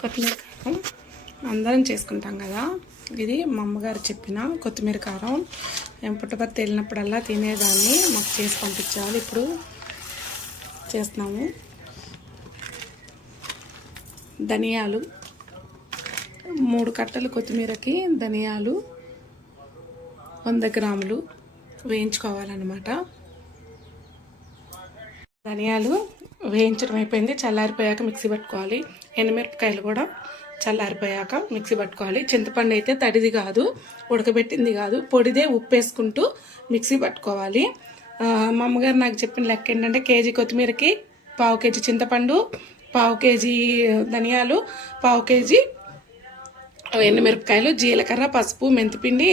కొత్తిమీర కారం. అందరం చేసుకుంటాం కదా. ఇది మా అమ్మగారు చెప్పిన కొత్తిమీర కారం. మేము పుట్టపర్తి వెళ్ళినప్పుడల్లా తినేదాన్ని. మాకు చేసి పంపించాలి. ఇప్పుడు చేస్తున్నాము. ధనియాలు. మూడు కట్టలు కొత్తిమీరకి ధనియాలు వంద గ్రాములు వేయించుకోవాలన్నమాట. ధనియాలు వేయించడం అయిపోయింది. చల్లారిపోయాక మిక్సీ పట్టుకోవాలి. ఎండుమిరపకాయలు కూడా చల్లారిపోయాక మిక్సీ పట్టుకోవాలి. చింతపండు అయితే తడిది కాదు ఉడకబెట్టింది కాదు. పొడిదే ఉప్పు వేసుకుంటూ మిక్సీ పట్టుకోవాలి. మా అమ్మగారు నాకు చెప్పిన లెక్క ఏంటంటే కేజీ కొత్తిమీరకి పావు కేజీ చింతపండు పావు కేజీ ధనియాలు పావు కేజీ ఎండుమిరపకాయలు జీలకర్ర పసుపు మెంతిపిండి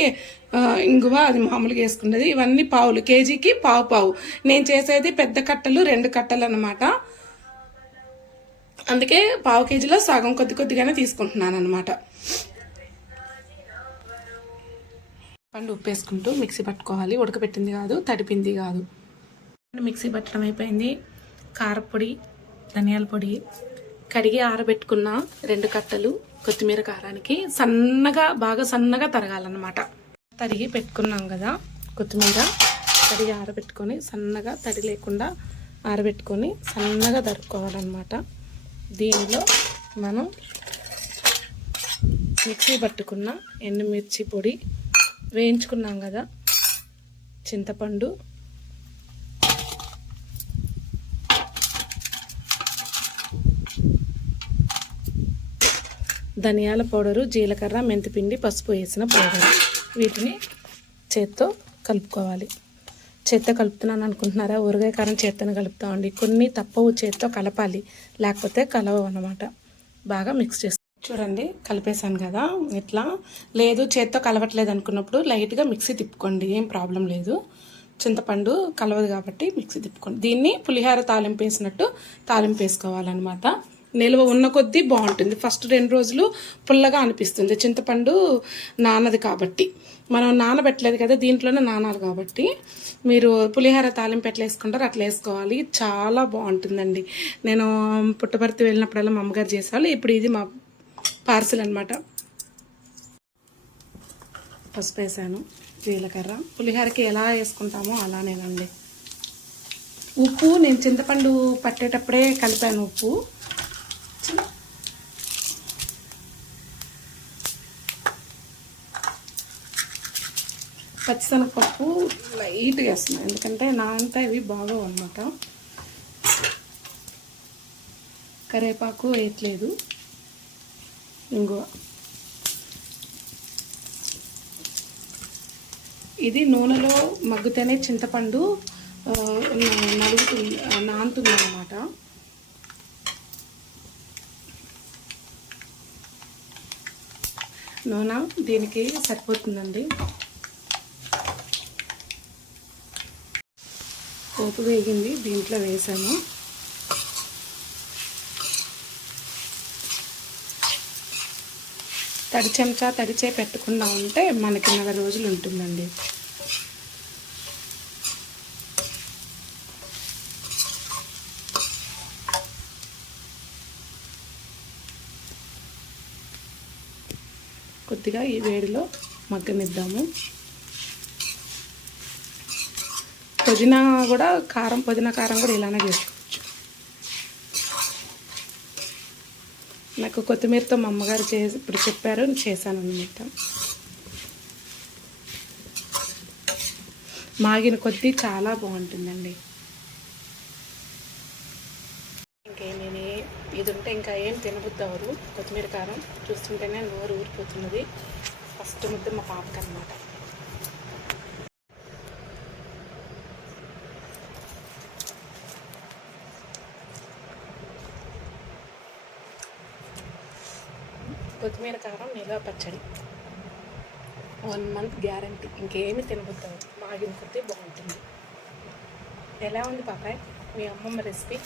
ఇంగువ అది మామూలుగా వేసుకున్నది. ఇవన్నీ పావులు కేజీకి పావు పావు. నేను చేసేది పెద్ద కట్టలు రెండు కట్టలు అన్నమాట. అందుకే పావు కేజీలో సగం కొద్ది కొద్దిగానే తీసుకుంటున్నాను అనమాట పండు ఉప్పు వేసుకుంటూ మిక్సీ పట్టుకోవాలి. ఉడకబెట్టింది కాదు తడిపింది కాదు. మిక్సీ పట్టడం అయిపోయింది. కారపొడి ధనియాల పొడి కడిగి ఆరబెట్టుకున్న రెండు కట్టలు కొత్తిమీర కారానికి సన్నగా బాగా సన్నగా తరగాలన్నమాట. తరిగి పెట్టుకున్నాం కదా కొత్తిమీర తరిగి ఆరబెట్టుకొని సన్నగా తడి లేకుండా ఆరబెట్టుకొని సన్నగా తరుక్కోవాలన్నమాట. దీనిలో మనం మిక్సీ పట్టుకున్న ఎండుమిర్చి పొడి వేయించుకున్నాం కదా. చింతపండు. ధనియాల పౌడరు జీలకర్ర మెంతిపిండి పసుపు వేసిన పౌడర్. వీటిని చేత్తో కలుపుకోవాలి. చేత్తో కలుపుతున్నాను అనుకుంటున్నారా? ఊరగాయ కారం చేత్తోనే కలుపుతామండి కొన్ని తప్పవు చేత్తో కలపాలి. లేకపోతే కలవవు అనమాట బాగా మిక్స్ చేస్తాం. చూడండి కలిపేశాను కదా. ఇట్లా. లేదు చేత్తో కలవట్లేదు అనుకున్నప్పుడు లైట్గా మిక్సీ తిప్పుకోండి. ఏం ప్రాబ్లం లేదు. చింతపండు కలవదు కాబట్టి మిక్సీ తిప్పుకోండి. దీన్ని పులిహార తాలింపు వేసినట్టు తాలింపు వేసుకోవాలన్నమాట. నిల్వ ఉన్న కొద్దీ బాగుంటుంది. ఫస్ట్ రెండు రోజులు పుల్లగా అనిపిస్తుంది. చింతపండు నానది కాబట్టి. మనం నానబెట్టలేదు కదా దీంట్లోనే నానాలి కాబట్టి మీరు పులిహార తాలింపు ఎట్లా వేసుకుంటారు అట్లా వేసుకోవాలి. చాలా బాగుంటుందండి. నేను పుట్టపర్తి వెళ్ళినప్పుడల్లా మా అమ్మగారు చేసేవాళ్ళు. ఇప్పుడు ఇది మా పార్సిల్ అనమాట పసుపు వేసాను జీలకర్ర. పులిహోరకి ఎలా వేసుకుంటామో అలానేనండి. ఉప్పు నేను చింతపండు పట్టేటప్పుడే కలిపాను ఉప్పు. పచ్చిశనగపప్పు లైట్గా వేస్తున్నాను. ఎందుకంటే నా అంతా ఇవి బాగోవు అనమాట కరివేపాకు వేయట్లేదు. ఇంగువ. ఇది నూనెలో మగ్గుతేనే చింతపండు నలుగుతుంది నానుతుంది అనమాట నూనె దీనికి సరిపోతుందండి. పోపు వేగింది దీంట్లో వేసాము తడి చెంచా తడిచే పెట్టకుండా ఉంటే మనకి నెల రోజులు ఉంటుందండి. కొద్దిగా ఈ వేడిలో మగ్గనిద్దాము. పుదీనా కూడా కారం పుదీనా కారం కూడా ఇలానే చేసుకోవచ్చు. నాకు కొత్తిమీరతో మా అమ్మగారు చేసి ఇప్పుడు చెప్పారు చేశాను అనమాట మాగిన కొద్దీ చాలా బాగుంటుందండి. ఇంకేమీ ఇది ఉంటే ఇంకా ఏం తినబుద్ది అవరు కొత్తిమీర కారం చూస్తుంటేనే నోరు ఊరిపోతున్నది. ఫస్ట్ ముద్ద మా పాపకి అనమాట కొత్తిమీర కారం నిల్వ పచ్చడి. వన్ మంత్ గ్యారంటీ ఇంకేమి తినబుద్దాం మాగిన కొద్దీ బాగుంటుంది. ఎలా ఉంది పాపాయ్? మీ అమ్మమ్మ రెసిపీ